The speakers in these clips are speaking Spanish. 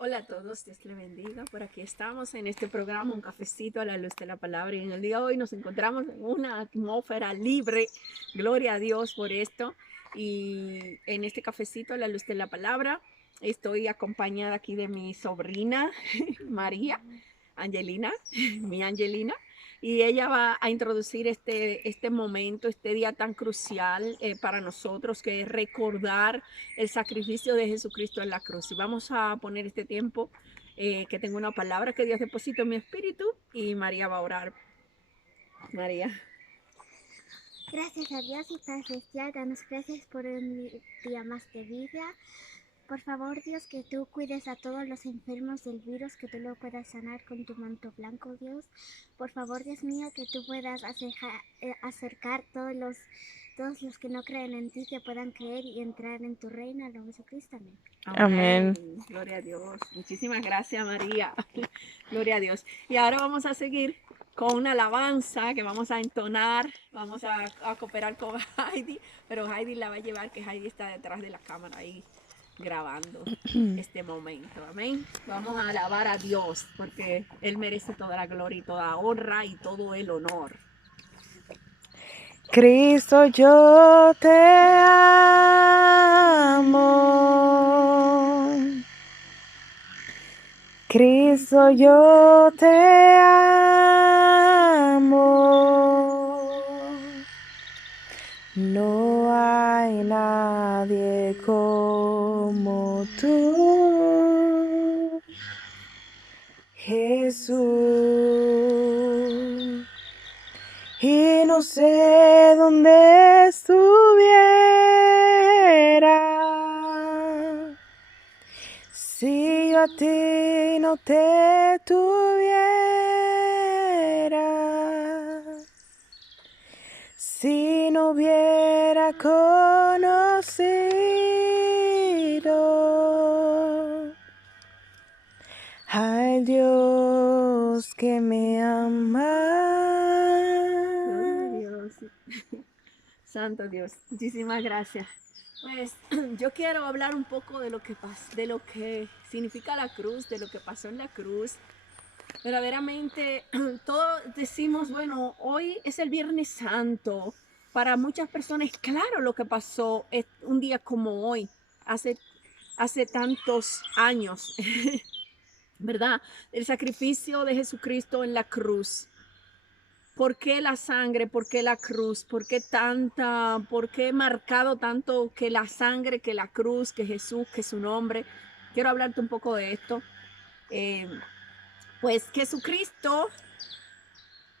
Hola a todos, Dios les bendiga. Por aquí estamos en este programa, Un Cafecito a la Luz de la Palabra. Y en el día de hoy nos encontramos en una atmósfera libre. Gloria a Dios por esto. Y en este cafecito a la Luz de la Palabra estoy acompañada aquí de mi sobrina María Angelina, mi Angelina. Y ella va a introducir este momento, este día tan crucial para nosotros, que es recordar el sacrificio de Jesucristo en la cruz. Y vamos a poner este tiempo que tengo una palabra que Dios depositó en mi espíritu y María va a orar. María. Gracias a Dios y Padre Celestial, danos gracias por un día más de vida. Por favor, Dios, que tú cuides a todos los enfermos del virus, que tú lo puedas sanar con tu manto blanco, Dios. Por favor, Dios mío, que tú puedas acercar todos los que no creen en ti, que puedan creer y entrar en tu reino, en Jesucristo. Amén. Amén. Gloria a Dios. Muchísimas gracias, María. Gloria a Dios. Y ahora vamos a seguir con una alabanza que vamos a entonar. Vamos a cooperar con Heidi, pero Heidi la va a llevar, que Heidi está detrás de la cámara ahí grabando este momento. Amén. Vamos a alabar a Dios porque Él merece toda la gloria y toda honra y todo el honor. Cristo, yo te amo. Cristo, yo te amo. No hay nadie como tú, Jesús. Y no sé dónde estuviera si yo a ti no te tuviera, si no hubiera conocido al Dios que me ama. Dios. Santo Dios, muchísimas gracias. Pues yo quiero hablar un poco de lo que de lo que significa la cruz, de lo que pasó en la cruz. Verdaderamente, todos decimos, bueno, hoy es el Viernes Santo. Para muchas personas, claro, lo que pasó es un día como hoy, hace tantos años, ¿verdad? El sacrificio de Jesucristo en la cruz. ¿Por qué la sangre? ¿Por qué la cruz? ¿Por qué tanta? ¿Por qué marcado tanto que la sangre, que la cruz, que Jesús, que su nombre? Quiero hablarte un poco de esto. Eh, pues Jesucristo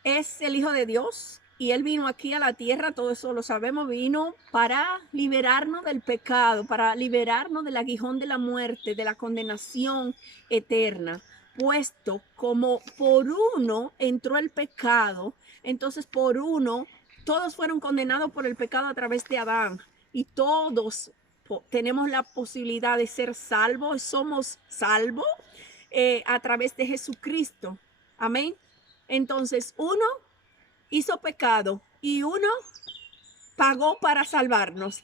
es el Hijo de Dios y Él vino aquí a la tierra, todo eso lo sabemos, vino para liberarnos del pecado, para liberarnos del aguijón de la muerte, de la condenación eterna. Puesto como por uno entró el pecado, entonces por uno todos fueron condenados por el pecado a través de Adán y todos tenemos la posibilidad de ser salvos, somos salvos a través de Jesucristo. Amén. Entonces, uno hizo pecado y uno pagó para salvarnos.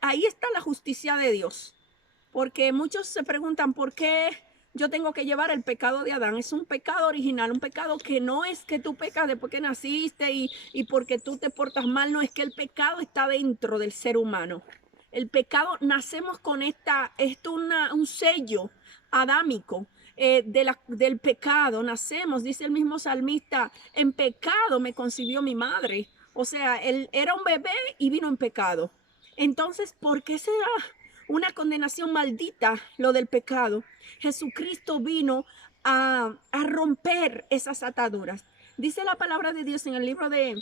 Ahí está la justicia de Dios. Porque muchos se preguntan por qué yo tengo que llevar el pecado de Adán. Es un pecado original, un pecado que no es que tú pecas después que naciste y porque tú te portas mal, no es que el pecado está dentro del ser humano. El pecado, nacemos con un sello adámico del pecado, nacemos, dice el mismo salmista, en pecado me concibió mi madre. O sea, él era un bebé y vino en pecado. Entonces, ¿por qué será una condenación maldita lo del pecado? Jesucristo vino a romper esas ataduras. Dice la palabra de Dios en el libro de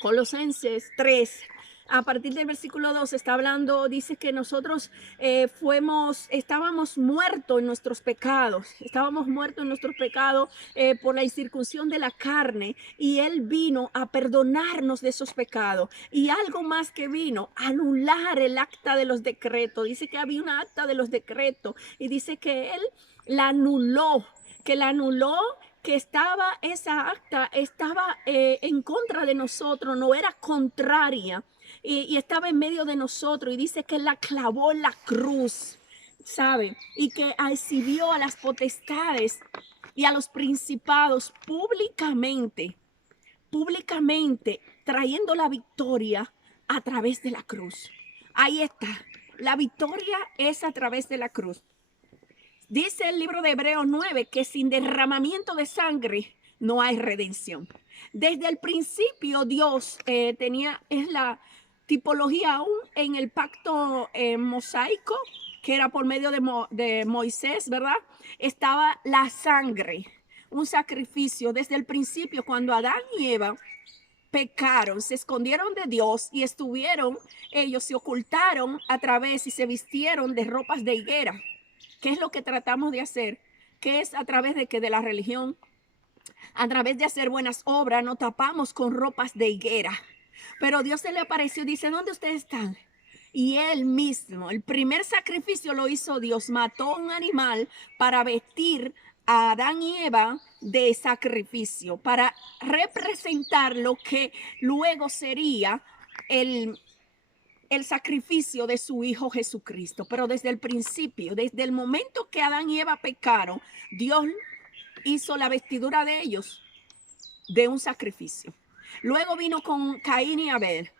Colosenses 3, a partir del versículo 2 está hablando, dice que nosotros estábamos muertos en nuestros pecados, por la incircuncisión de la carne, y Él vino a perdonarnos de esos pecados. Y algo más que vino, anular el acta de los decretos. Dice que había una acta de los decretos y dice que Él la anuló, que esa acta estaba en contra de nosotros, no era contraria y estaba en medio de nosotros y dice que la clavó en la cruz. ¿sabe? Y que exhibió a las potestades y a los principados públicamente, trayendo la victoria a través de la cruz. Ahí está, la victoria es a través de la cruz. Dice el libro de Hebreos 9 que sin derramamiento de sangre no hay redención. Desde el principio Dios es la tipología aún en el pacto mosaico, que era por medio de Moisés, ¿verdad? Estaba la sangre, un sacrificio. Desde el principio, cuando Adán y Eva pecaron, se escondieron de Dios y ellos se ocultaron a través y se vistieron de ropas de higuera. ¿Qué es lo que tratamos de hacer? Que es a través de la religión, a través de hacer buenas obras, nos tapamos con ropas de higuera. Pero Dios se le apareció y dice, ¿dónde ustedes están? Y él mismo, el primer sacrificio lo hizo Dios, mató un animal para vestir a Adán y Eva de sacrificio, para representar lo que luego sería el sacrificio de su Hijo Jesucristo. Pero desde el principio, desde el momento que Adán y Eva pecaron, Dios hizo la vestidura de ellos de un sacrificio. Luego vino con Caín y Abel,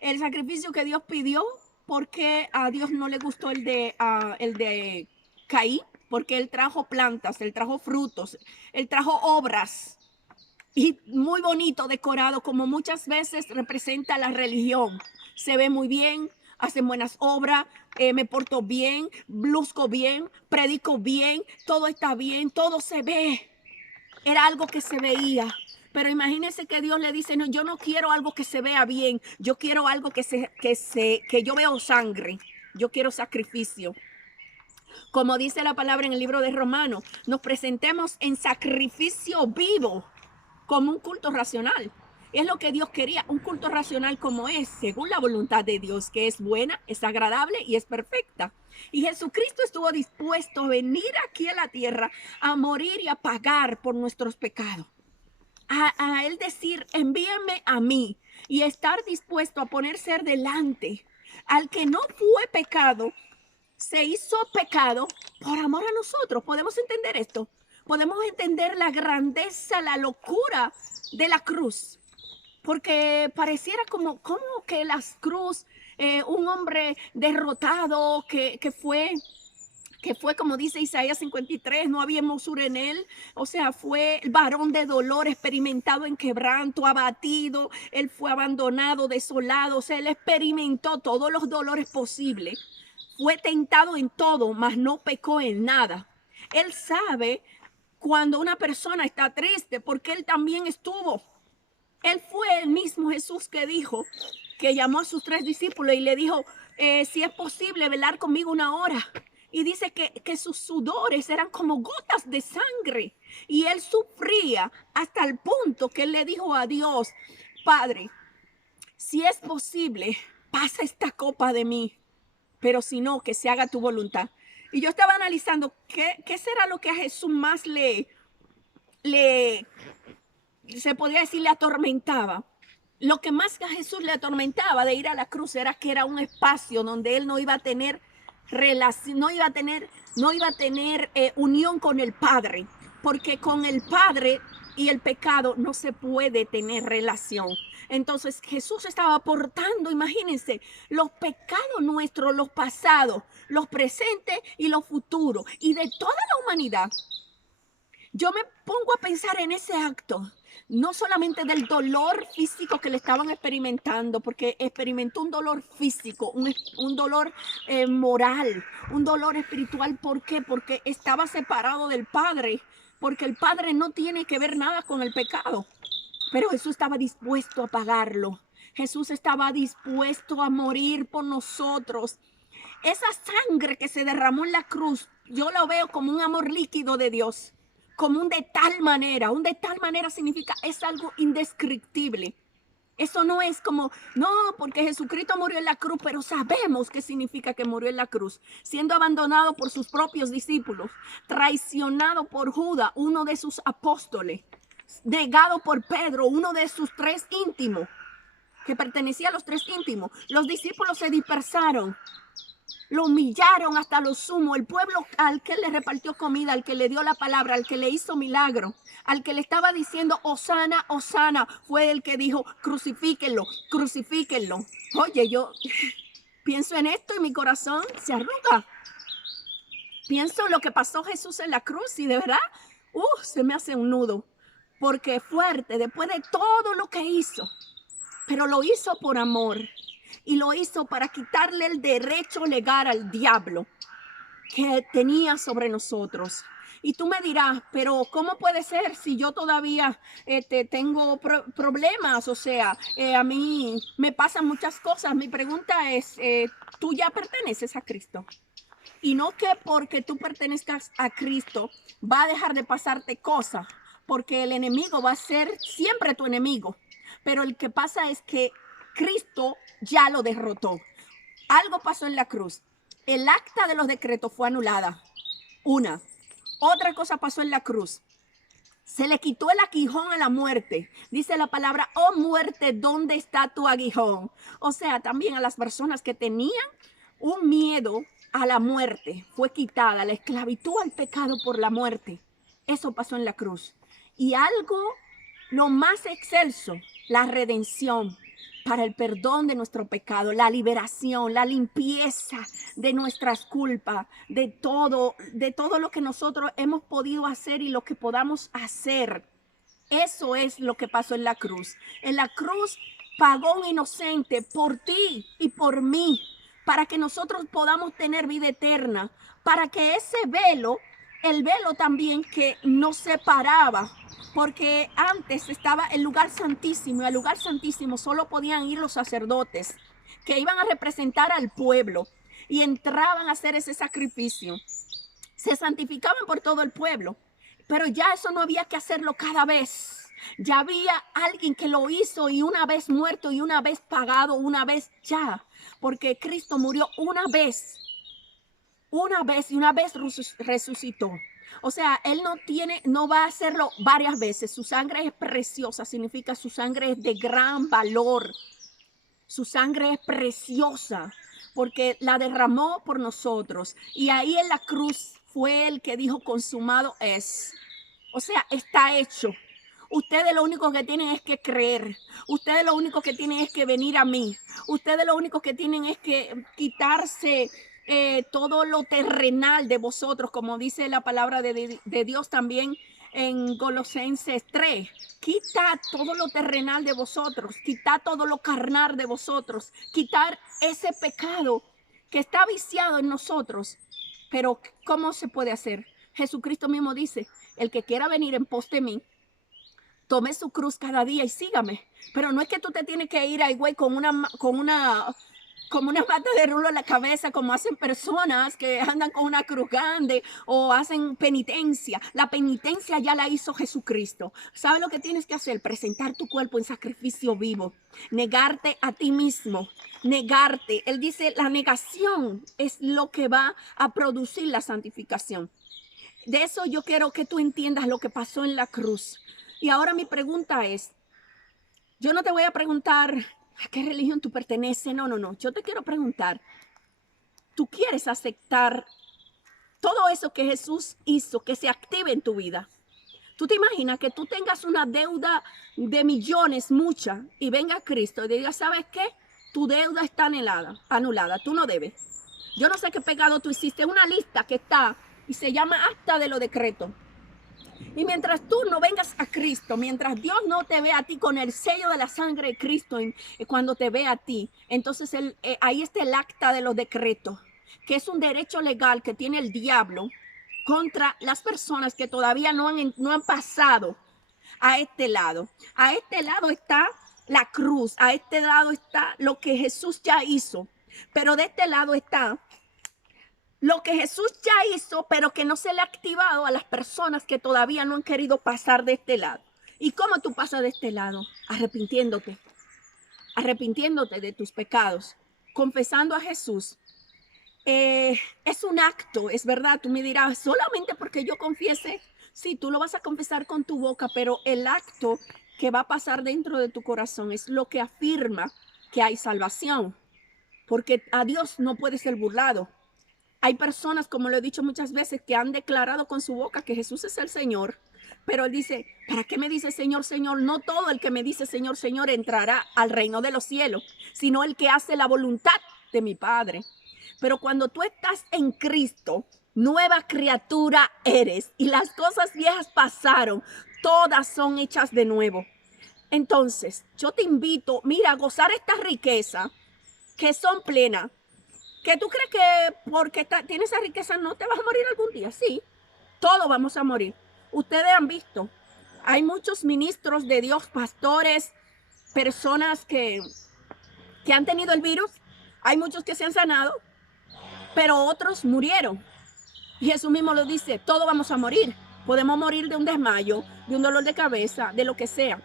el sacrificio que Dios pidió, porque a Dios no le gustó el de Caín, porque él trajo plantas, él trajo frutos, él trajo obras, y muy bonito, decorado, como muchas veces representa la religión. Se ve muy bien, hacen buenas obras, me porto bien, luzco bien, predico bien, todo está bien, todo se ve. Era algo que se veía. Pero imagínense que Dios le dice, no, yo no quiero algo que se vea bien, yo quiero algo que yo veo sangre, yo quiero sacrificio. Como dice la palabra en el libro de Romanos, nos presentemos en sacrificio vivo, como un culto racional. Es lo que Dios quería, un culto racional como es, según la voluntad de Dios, que es buena, es agradable y es perfecta. Y Jesucristo estuvo dispuesto a venir aquí a la tierra, a morir y a pagar por nuestros pecados. A él decir, envíenme a mí, y estar dispuesto a ponerse delante al que no fue pecado, se hizo pecado por amor a nosotros. ¿Podemos entender esto? Podemos entender la grandeza, la locura de la cruz, porque pareciera como que la cruz, un hombre derrotado que fue como dice Isaías 53, no había hermosura en él, o sea, fue el varón de dolor, experimentado en quebranto, abatido, él fue abandonado, desolado, o sea, él experimentó todos los dolores posibles, fue tentado en todo, mas no pecó en nada. Él sabe cuando una persona está triste, porque él también estuvo. Él fue el mismo Jesús que dijo, que llamó a sus 3 discípulos y le dijo, si es posible, velar conmigo 1 hora. Y dice que sus sudores eran como gotas de sangre. Y él sufría hasta el punto que él le dijo a Dios, Padre, si es posible, pasa esta copa de mí, pero si no, que se haga tu voluntad. Y yo estaba analizando qué será lo que a Jesús más se podría decir, le atormentaba. Lo que más a Jesús le atormentaba de ir a la cruz era que era un espacio donde él no iba a tener relación, no iba a tener unión con el Padre, porque con el Padre y el pecado no se puede tener relación. Entonces Jesús estaba aportando, imagínense, los pecados nuestros, los pasados, los presentes y los futuros, y de toda la humanidad. Yo me pongo a pensar en ese acto, no solamente del dolor físico que le estaban experimentando, porque experimentó un dolor físico, un dolor moral, un dolor espiritual. ¿Por qué? Porque estaba separado del Padre, porque el Padre no tiene que ver nada con el pecado. Pero Jesús estaba dispuesto a pagarlo. Jesús estaba dispuesto a morir por nosotros. Esa sangre que se derramó en la cruz, yo la veo como un amor líquido de Dios. Como un de tal manera significa, es algo indescriptible. Eso no es como, no, porque Jesucristo murió en la cruz, pero sabemos qué significa que murió en la cruz. Siendo abandonado por sus propios discípulos, traicionado por Judas, uno de sus apóstoles, negado por Pedro, uno de sus 3 íntimos, que pertenecía a los 3 íntimos. Los discípulos se dispersaron. Lo humillaron hasta lo sumo. El pueblo al que le repartió comida, al que le dio la palabra, al que le hizo milagro, al que le estaba diciendo Hosana, Hosana, fue el que dijo crucifíquenlo, crucifíquenlo. Oye, yo pienso en esto y mi corazón se arruga. Pienso en lo que pasó Jesús en la cruz y de verdad, se me hace un nudo. Porque fuerte, después de todo lo que hizo, pero lo hizo por amor. Y lo hizo para quitarle el derecho legal al diablo que tenía sobre nosotros. Y tú me dirás, pero ¿cómo puede ser si yo todavía tengo problemas? O sea, a mí me pasan muchas cosas. Mi pregunta es, ¿tú ya perteneces a Cristo? Y no que porque tú pertenezcas a Cristo va a dejar de pasarte cosas, porque el enemigo va a ser siempre tu enemigo. Pero el que pasa es que Cristo ya lo derrotó. Algo pasó en la cruz. El acta de los decretos fue anulada. Una. Otra cosa pasó en la cruz. Se le quitó el aguijón a la muerte. Dice la palabra, oh muerte, ¿dónde está tu aguijón? O sea, también a las personas que tenían un miedo a la muerte fue quitada, la esclavitud al pecado por la muerte. Eso pasó en la cruz. Y algo, lo más excelso, la redención para el perdón de nuestro pecado, la liberación, la limpieza de nuestras culpas, de todo lo que nosotros hemos podido hacer y lo que podamos hacer. Eso es lo que pasó en la cruz. En la cruz pagó un inocente por ti y por mí, para que nosotros podamos tener vida eterna, para que ese velo, el velo también que nos separaba, porque antes estaba el lugar santísimo y al lugar santísimo solo podían ir los sacerdotes que iban a representar al pueblo y entraban a hacer ese sacrificio. Se santificaban por todo el pueblo, pero ya eso no había que hacerlo cada vez. Ya había alguien que lo hizo y una vez muerto y una vez pagado, una vez ya, porque Cristo murió una vez y una vez resucitó. O sea, Él no va a hacerlo varias veces. Su sangre es preciosa, significa su sangre es de gran valor. Su sangre es preciosa porque la derramó por nosotros. Y ahí en la cruz fue el que dijo, consumado es. O sea, está hecho. Ustedes lo único que tienen es que creer. Ustedes lo único que tienen es que venir a mí. Ustedes lo único que tienen es que quitarse todo lo terrenal de vosotros, como dice la palabra de Dios también en Colosenses 3. Quita todo lo terrenal de vosotros, quita todo lo carnal de vosotros, quitar ese pecado que está viciado en nosotros. Pero ¿cómo se puede hacer? Jesucristo mismo dice, el que quiera venir en pos de mí, tome su cruz cada día y sígame. Pero no es que tú te tienes que ir ahí, güey, con una mata de rulo en la cabeza, como hacen personas que andan con una cruz grande o hacen penitencia. La penitencia ya la hizo Jesucristo. ¿Sabes lo que tienes que hacer? Presentar tu cuerpo en sacrificio vivo. Negarte a ti mismo. Negarte. Él dice, la negación es lo que va a producir la santificación. De eso yo quiero que tú entiendas lo que pasó en la cruz. Y ahora mi pregunta es, yo no te voy a preguntar a qué religión tú perteneces, no. Yo te quiero preguntar, ¿tú quieres aceptar todo eso que Jesús hizo, que se active en tu vida? ¿Tú te imaginas que tú tengas una deuda de millones, mucha, y venga Cristo y diga, ¿sabes qué? Tu deuda está anulada, tú no debes. Yo no sé qué pecado tú hiciste, una lista que está y se llama acta de los decretos. Y mientras tú no vengas a Cristo, mientras Dios no te ve a ti con el sello de la sangre de Cristo, cuando te ve a ti, entonces ahí está el acta de los decretos, que es un derecho legal que tiene el diablo contra las personas que todavía no han pasado a este lado. A este lado está la cruz, a este lado está lo que Jesús ya hizo, pero de este lado está lo que Jesús ya hizo, pero que no se le ha activado a las personas que todavía no han querido pasar de este lado. ¿Y cómo tú pasas de este lado? Arrepintiéndote de tus pecados, confesando a Jesús. Es un acto, es verdad, tú me dirás, solamente porque yo confiese, sí, tú lo vas a confesar con tu boca, pero el acto que va a pasar dentro de tu corazón es lo que afirma que hay salvación, porque a Dios no puede ser burlado. Hay personas, como lo he dicho muchas veces, que han declarado con su boca que Jesús es el Señor, pero él dice, ¿para qué me dice Señor, Señor? No todo el que me dice Señor, Señor entrará al reino de los cielos, sino el que hace la voluntad de mi Padre. Pero cuando tú estás en Cristo, nueva criatura eres y las cosas viejas pasaron, todas son hechas de nuevo. Entonces, yo te invito, mira, a gozar esta riqueza que son plenas. ¿Que tú crees que porque tienes esa riqueza no te vas a morir algún día? Sí, todos vamos a morir. Ustedes han visto, hay muchos ministros de Dios, pastores, personas que han tenido el virus. Hay muchos que se han sanado, pero otros murieron. Y Jesús mismo lo dice, todos vamos a morir. Podemos morir de un desmayo, de un dolor de cabeza, de lo que sea.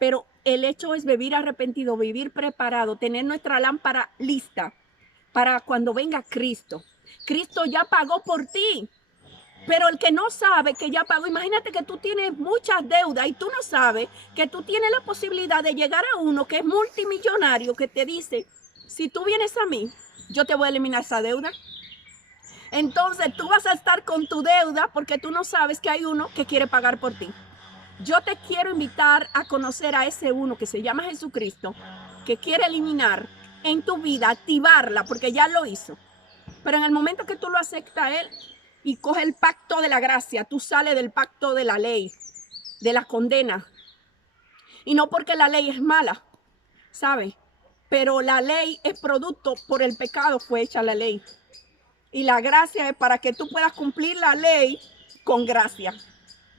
Pero el hecho es vivir arrepentido, vivir preparado, tener nuestra lámpara lista para cuando venga Cristo. Cristo ya pagó por ti. Pero el que no sabe que ya pagó, imagínate que tú tienes muchas deudas y tú no sabes que tú tienes la posibilidad de llegar a uno que es multimillonario, que te dice, si tú vienes a mí, yo te voy a eliminar esa deuda. Entonces tú vas a estar con tu deuda porque tú no sabes que hay uno que quiere pagar por ti. Yo te quiero invitar a conocer a ese uno que se llama Jesucristo, que quiere eliminar en tu vida, activarla, porque ya lo hizo. Pero en el momento que tú lo aceptas a él y coge el pacto de la gracia, tú sales del pacto de la ley, de la condena. Y no porque la ley es mala, ¿sabes? Pero la ley es producto, por el pecado fue hecha la ley. Y la gracia es para que tú puedas cumplir la ley con gracia.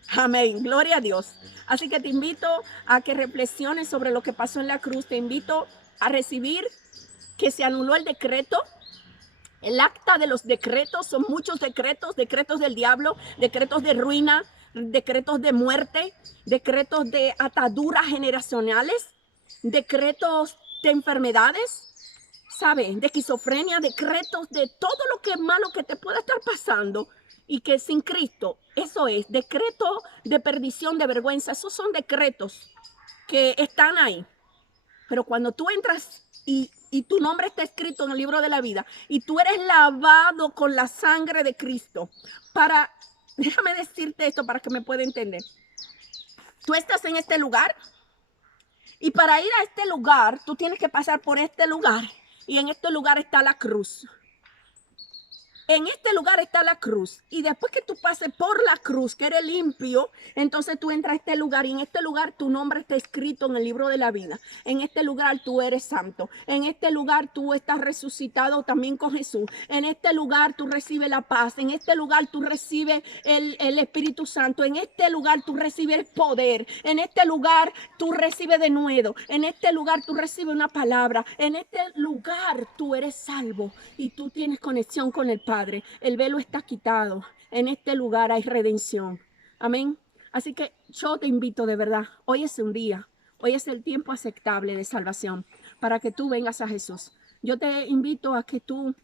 Amén, gloria a Dios. Así que te invito a que reflexiones sobre lo que pasó en la cruz. Te invito a recibir que se anuló el decreto. El acta de los decretos, son muchos decretos, decretos del diablo, decretos de ruina, decretos de muerte, decretos de ataduras generacionales, decretos de enfermedades, ¿sabes? De esquizofrenia, decretos de todo lo que es malo que te pueda estar pasando y que sin Cristo, eso es, decreto de perdición, de vergüenza, esos son decretos que están ahí. Pero cuando tú entras y tu nombre está escrito en el libro de la vida y tú eres lavado con la sangre de Cristo, déjame decirte esto para que me pueda entender. Tú estás en este lugar y para ir a este lugar tú tienes que pasar por este lugar y en este lugar está la cruz. En este lugar está la cruz y después que tú pases por la cruz, que eres limpio, entonces tú entras a este lugar y en este lugar tu nombre está escrito en el libro de la vida. En este lugar tú eres santo. En este lugar tú estás resucitado también con Jesús. En este lugar tú recibes la paz. En este lugar tú recibes el Espíritu Santo. En este lugar tú recibes poder. En este lugar tú recibes de nuevo. En este lugar tú recibes una palabra. En este lugar tú eres salvo y tú tienes conexión con el Padre. El velo está quitado. En este lugar hay redención. Amén. Así que yo te invito de verdad. Hoy es un día. Hoy es el tiempo aceptable de salvación para que tú vengas a Jesús. Yo te invito a que tú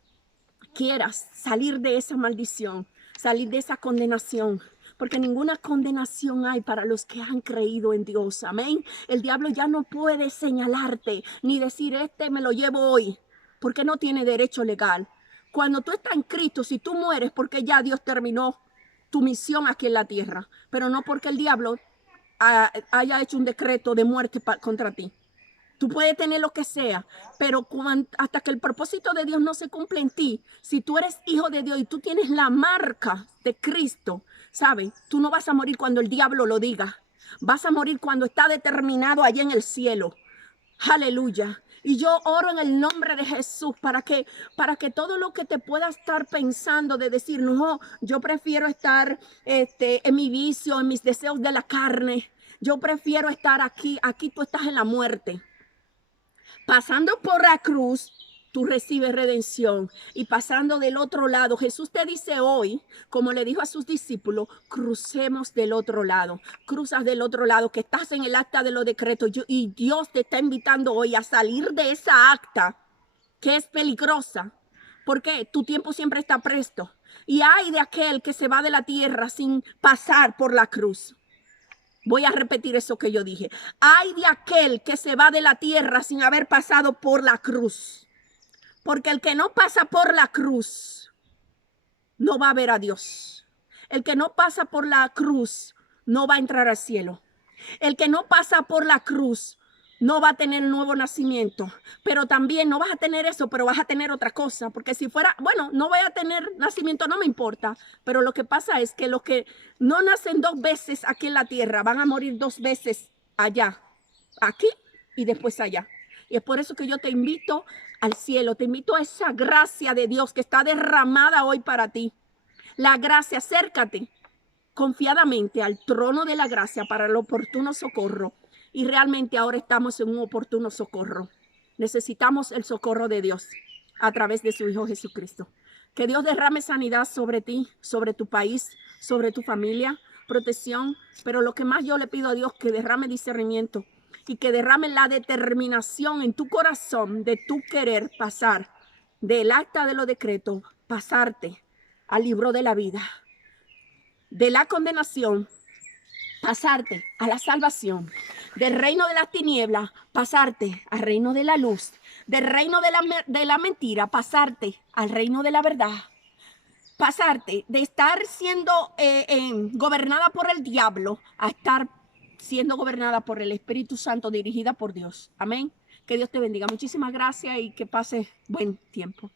quieras salir de esa maldición, salir de esa condenación. Porque ninguna condenación hay para los que han creído en Dios. Amén. El diablo ya no puede señalarte ni decir me lo llevo hoy. Porque no tiene derecho legal. Cuando tú estás en Cristo, si tú mueres, porque ya Dios terminó tu misión aquí en la tierra, pero no porque el diablo haya hecho un decreto de muerte contra ti. Tú puedes tener lo que sea, pero hasta que el propósito de Dios no se cumple en ti, si tú eres hijo de Dios y tú tienes la marca de Cristo, ¿sabes? Tú no vas a morir cuando el diablo lo diga. Vas a morir cuando está determinado allá en el cielo. Aleluya. Y yo oro en el nombre de Jesús para que todo lo que te pueda estar pensando de decir, no, yo prefiero estar en mi vicio, en mis deseos de la carne. Yo prefiero estar aquí tú estás en la muerte. Pasando por la cruz, tú recibes redención. Y pasando del otro lado, Jesús te dice hoy, como le dijo a sus discípulos, crucemos del otro lado. Cruzas del otro lado, que estás en el acta de los decretos. Y Dios te está invitando hoy a salir de esa acta que es peligrosa. Porque tu tiempo siempre está presto. Y hay de aquel que se va de la tierra sin pasar por la cruz. Voy a repetir eso que yo dije. Hay de aquel que se va de la tierra sin haber pasado por la cruz. Porque el que no pasa por la cruz no va a ver a Dios. El que no pasa por la cruz no va a entrar al cielo. El que no pasa por la cruz no va a tener nuevo nacimiento, pero también no vas a tener eso, pero vas a tener otra cosa, porque si fuera, bueno, no voy a tener nacimiento, no me importa, pero lo que pasa es que los que no nacen 2 veces aquí en la tierra van a morir 2 veces allá, aquí y después allá. Y es por eso que yo te invito al cielo, te invito a esa gracia de Dios que está derramada hoy para ti. La gracia, acércate confiadamente al trono de la gracia para el oportuno socorro. Y realmente ahora estamos en un oportuno socorro. Necesitamos el socorro de Dios a través de su Hijo Jesucristo. Que Dios derrame sanidad sobre ti, sobre tu país, sobre tu familia, protección. Pero lo que más yo le pido a Dios, que derrame discernimiento y que derrame la determinación en tu corazón de tu querer pasar del acta de los decretos, pasarte al libro de la vida, de la condenación, pasarte a la salvación, del reino de las tinieblas, pasarte al reino de la luz, del reino de la mentira, pasarte al reino de la verdad, pasarte de estar siendo gobernada por el diablo a estar siendo gobernada por el Espíritu Santo, dirigida por Dios. Amén. Que Dios te bendiga. Muchísimas gracias y que pases buen tiempo.